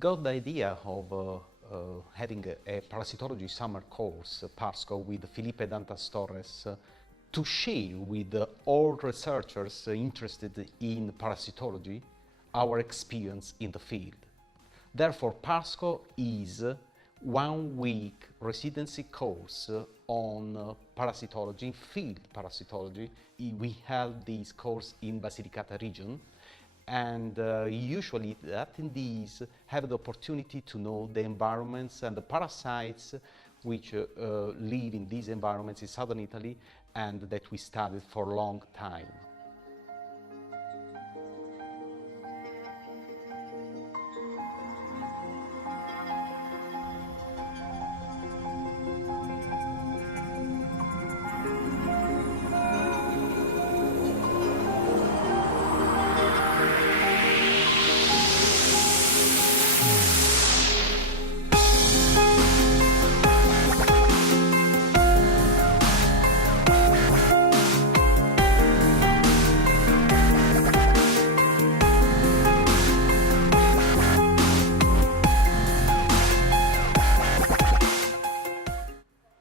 got the idea of having a parasitology summer course, ParSCo, with Felipe Dantas Torres, to share with all researchers interested in parasitology our experience in the field. Therefore, ParSCo is 1 week residency course on parasitology, field parasitology. We held this course in Basilicata region, and usually the attendees have the opportunity to know the environments and the parasites which live in these environments in southern Italy and that we studied for a long time.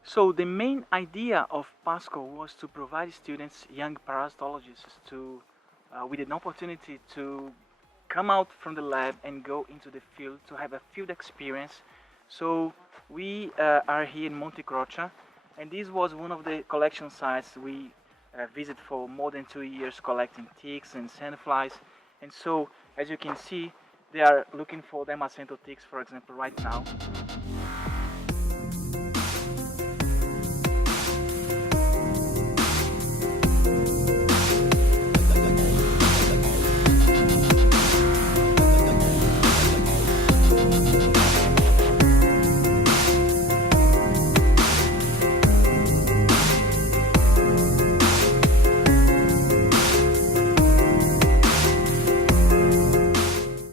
So the main idea of ParSCo was to provide students, young parasitologists, with an opportunity to come out from the lab and go into the field, to have a field experience. So we are here in Monte Croce, and this was one of the collection sites we visited for more than 2 years, collecting ticks and sandflies. And so, as you can see, they are looking for Damasceno ticks, for example, right now.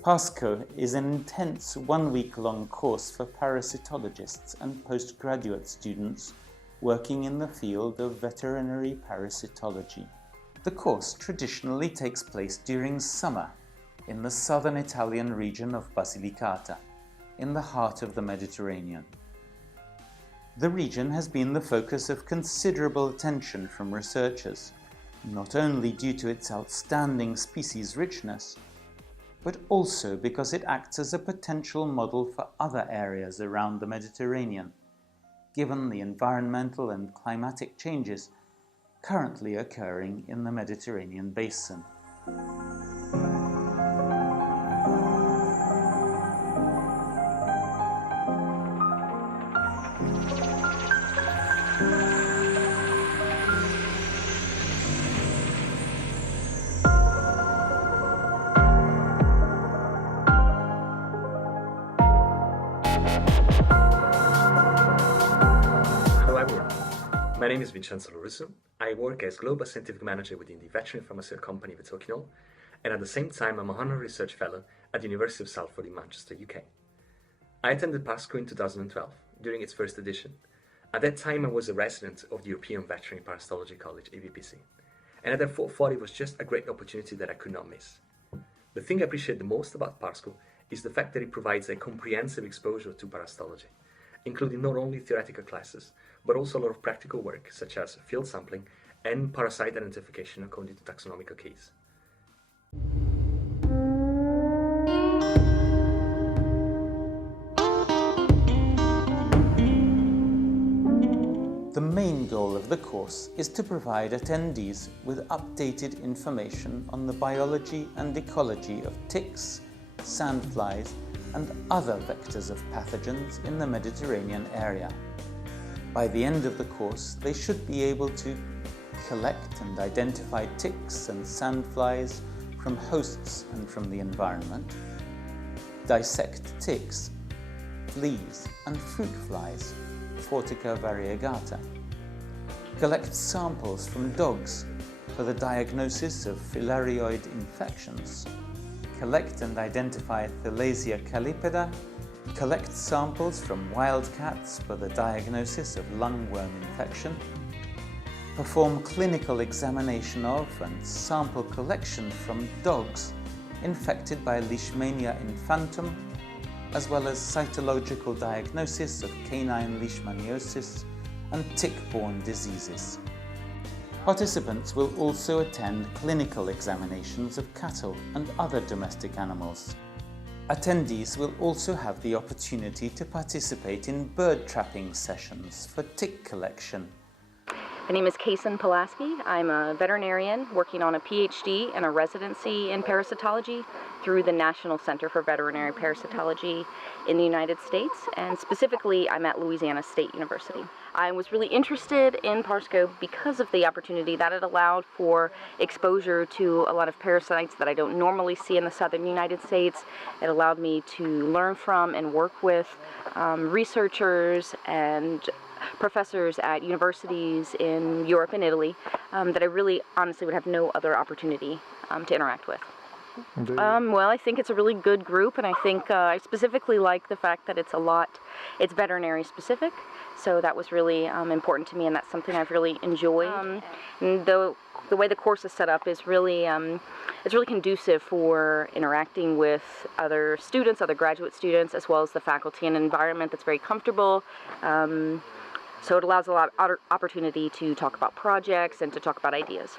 ParSCo is an intense 1-week-long course for parasitologists and postgraduate students working in the field of veterinary parasitology. The course traditionally takes place during summer in the southern Italian region of Basilicata, in the heart of the Mediterranean. The region has been the focus of considerable attention from researchers, not only due to its outstanding species richness, but also because it acts as a potential model for other areas around the Mediterranean, given the environmental and climatic changes currently occurring in the Mediterranean basin. My name is Vincenzo Lorusso. I work as Global Scientific Manager within the veterinary pharmaceutical company Vetoquinol, and at the same time I'm a Honorary Research Fellow at the University of Salford in Manchester, UK. I attended ParSCo in 2012, during its first edition. At that time I was a resident of the European Veterinary Parasitology College, EVPC, and I therefore thought it was just a great opportunity that I could not miss. The thing I appreciate the most about ParSCo is the fact that it provides a comprehensive exposure to parasitology, including not only theoretical classes, but also a lot of practical work, such as field sampling and parasite identification according to taxonomical keys. The main goal of the course is to provide attendees with updated information on the biology and ecology of ticks, sandflies, and other vectors of pathogens in the Mediterranean area. By the end of the course, they should be able to collect and identify ticks and sandflies from hosts and from the environment, dissect ticks, fleas and fruit flies, Fortica variegata, collect samples from dogs for the diagnosis of filarioid infections, collect and identify Thalasia calipeda, collect samples from wild cats for the diagnosis of lungworm infection, perform clinical examination of and sample collection from dogs infected by Leishmania infantum, as well as cytological diagnosis of canine leishmaniosis and tick-borne diseases. Participants will also attend clinical examinations of cattle and other domestic animals. Attendees will also have the opportunity to participate in bird trapping sessions for tick collection. My name is Kaysen Pulaski. I'm a veterinarian working on a PhD and a residency in parasitology through the National Center for Veterinary Parasitology in the United States, and specifically I'm at Louisiana State University. I was really interested in ParSCo because of the opportunity that it allowed for exposure to a lot of parasites that I don't normally see in the southern United States. It allowed me to learn from and work with researchers and professors at universities in Europe and Italy that I really honestly would have no other opportunity to interact with. Well, I think it's a really good group, and I think I specifically like the fact that it's veterinary specific, so that was really important to me, and that's something I've really enjoyed. And the way the course is set up is really it's really conducive for interacting with other students, other graduate students, as well as the faculty, in an environment that's very comfortable. So it allows a lot of opportunity to talk about projects and to talk about ideas.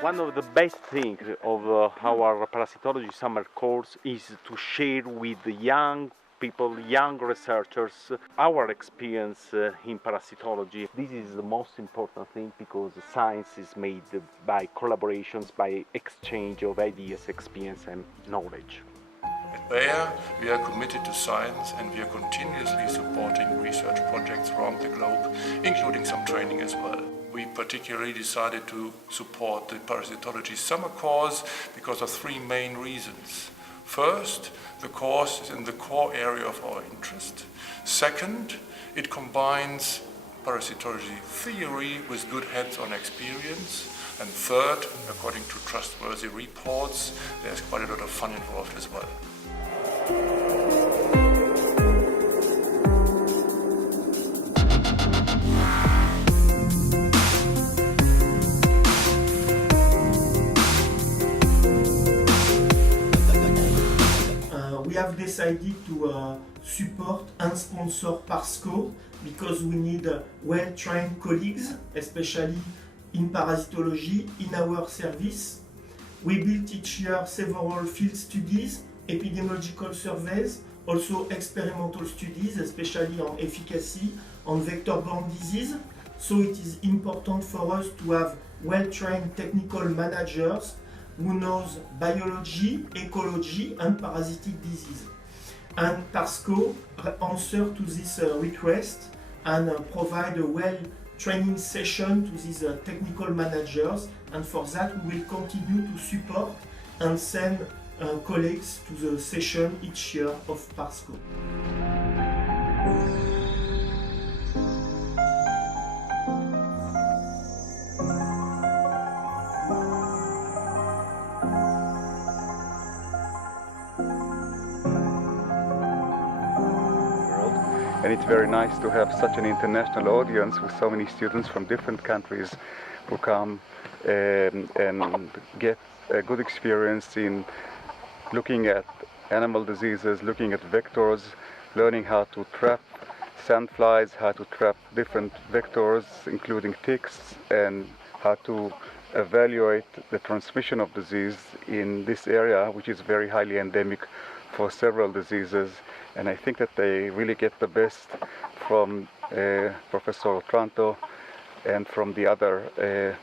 One of the best things of our parasitology summer course is to share with the young people, young researchers, our experience in parasitology. This is the most important thing because science is made by collaborations, by exchange of ideas, experience and knowledge. At Bayer, we are committed to science and we are continuously supporting research projects around the globe, including some training as well. We particularly decided to support the parasitology summer course because of three main reasons. First, the course is in the core area of our interest. Second, it combines parasitology theory with good hands-on experience. And third, according to trustworthy reports, there's quite a lot of fun involved as well. We have decided to support and sponsor ParSCo because we need well-trained colleagues, especially in parasitology, in our service. We built each year several field studies, epidemiological surveys, also experimental studies, especially on efficacy, on vector-borne disease. So it is important for us to have well-trained technical managers who knows biology, ecology and parasitic disease. And ParSCo answer to this request and provide a well-training session to these technical managers, and for that we will continue to support and send colleagues to the session each year of ParSCo. And it's very nice to have such an international audience with so many students from different countries who come and get a good experience in looking at animal diseases, looking at vectors, learning how to trap sandflies, how to trap different vectors, including ticks, and how to evaluate the transmission of disease in this area, which is very highly endemic for several diseases. And I think that they really get the best from Professor Otranto and from the other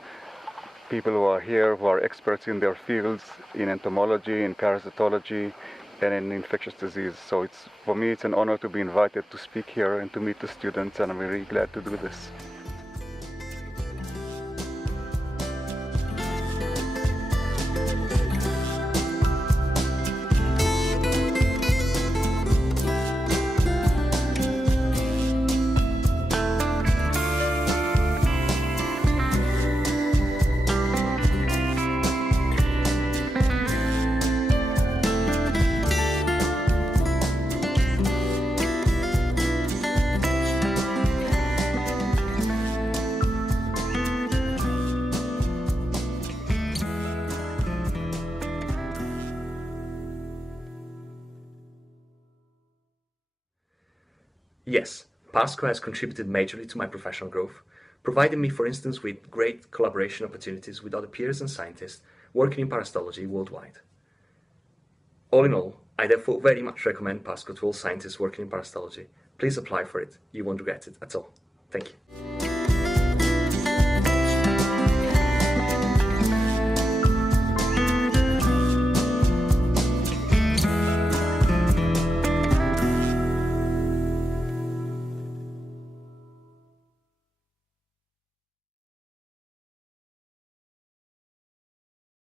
people who are here, who are experts in their fields, in entomology, in parasitology, and in infectious disease. So for me, it's an honor to be invited to speak here and to meet the students, and I'm really glad to do this. Yes, ParSCo has contributed majorly to my professional growth, providing me, for instance, with great collaboration opportunities with other peers and scientists working in parasitology worldwide. All in all, I therefore very much recommend ParSCo to all scientists working in parasitology. Please apply for it. You won't regret it at all. Thank you.